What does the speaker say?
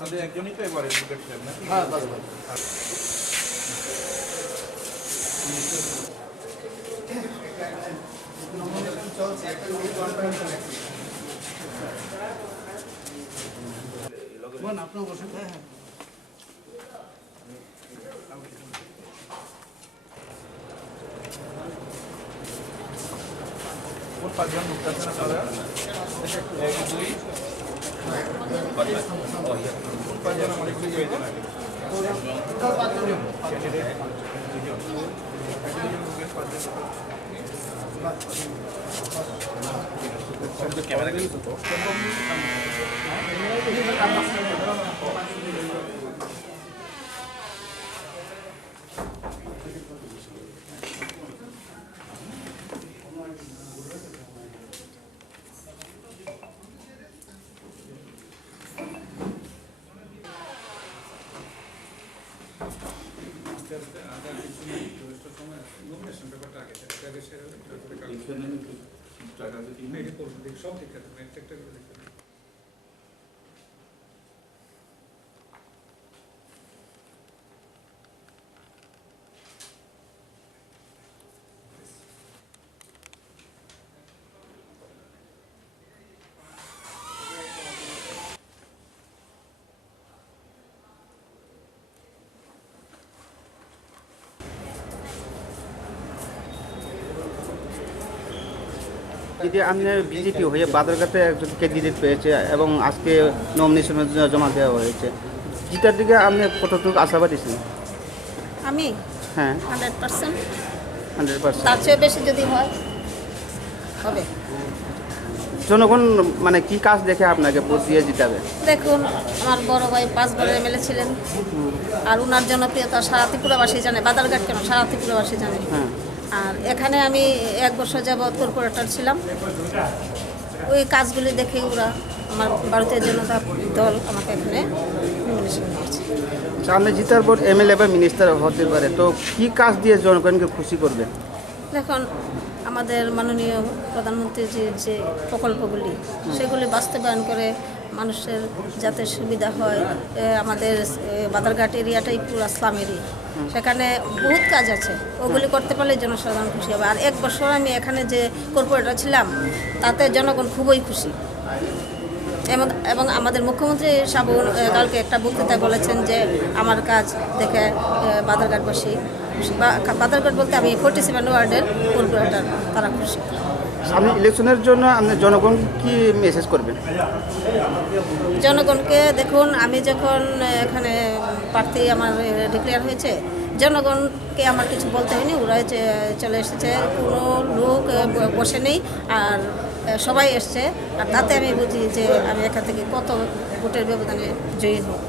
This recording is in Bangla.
আপনাদের একজনই তো এবারে ক্রিকেট সাহেব নাকি? হ্যাঁ, বাস বাস। আপনার বসুন। হ্যাঁ হ্যাঁ। কোন পাঁচজন মুক্ত আছে না তাহলে? এক দুই কোন পাঁচজন আমার একটু প্রয়োজন আছে? ক্যান্ডিডেট দুজন একজন মুখের পাঁচজন ক্যামেরা গেলি তো সব ঠিক আছে একটা করে দেখতে যদি আপনি বিজেপি হয়ে বাদারঘাটে একজন ক্যান্ডিডেট পেয়েছে এবং আজকে নমিনেশনের জন্য জমা দেওয়া হয়েছে, জিতার দিকে আপনি কতটুকু আশাবাদী ছিলেন? আমি হ্যাঁ, 100%। 100%। তার চেয়ে বেশি যদি হয় হবে। জনগণ মানে কি কাজ দেখে আপনাকে ভোট দিয়ে জিতাবে? দেখুন, আমার বড় ভাই 5 বার এমএলএ ছিলেন, আর ওনার জনপ্রিয়তা সারা ত্রিপুরাবাসী জানে, বাদারঘাট কেন সারা ত্রিপুরাবাসী জানে। হ্যাঁ, আর এখানে আমি 1 বছর যাবৎ কর্পোরেটর ছিলাম। ওই কাজগুলি দেখে ওরা আমার ভারতীয় জনতা দল আমাকে এখানে নমিনেশন করেছে। সামনে জিতার পর এমএলএ বা মিনিস্টার হতে পারে, তো কি কাজ দিয়ে জনগণকে খুশি করবে? দেখুন, আমাদের মাননীয় প্রধানমন্ত্রীর যে প্রকল্পগুলি সেগুলি বাস্তবায়ন করে মানুষের যাতে সুবিধা হয়। আমাদের বাদারঘাট এরিয়াটাই পুরো স্লাম এরিয়া, সেখানে বহুত কাজ আছে, ওগুলি করতে পারলে জনসাধারণ খুশি হবে। আর 1 বছর আমি এখানে যে কর্পোরেটর ছিলাম তাতে জনগণ খুবই খুশি। এবং আমাদের মুখ্যমন্ত্রী সাহেব কালকে একটা বক্তৃতায় বলেছেন যে আমার কাজ দেখে বাদারঘাটবাসী খুশি। বাদারঘাট বলতে আমি 47 ওয়ার্ডের কর্পোরেটর, তারা খুশি। সামনে ইলেকশনের জন্য আপনি জনগণ কি মেসেজ করবেন? জনগণকে দেখুন, আমি যখন এখানে প্রার্থী আমার ডিক্লেয়ার হয়েছে, জনগণকে আমার কিছু বলতে হয়নি, ওরাই চলে এসেছে, কোনো লোক বসে নেই, আর সবাই এসছে। আর তাতে আমি বুঝি যে আমি এখান থেকে কত ভোটের ব্যবধানে জয়ী হব।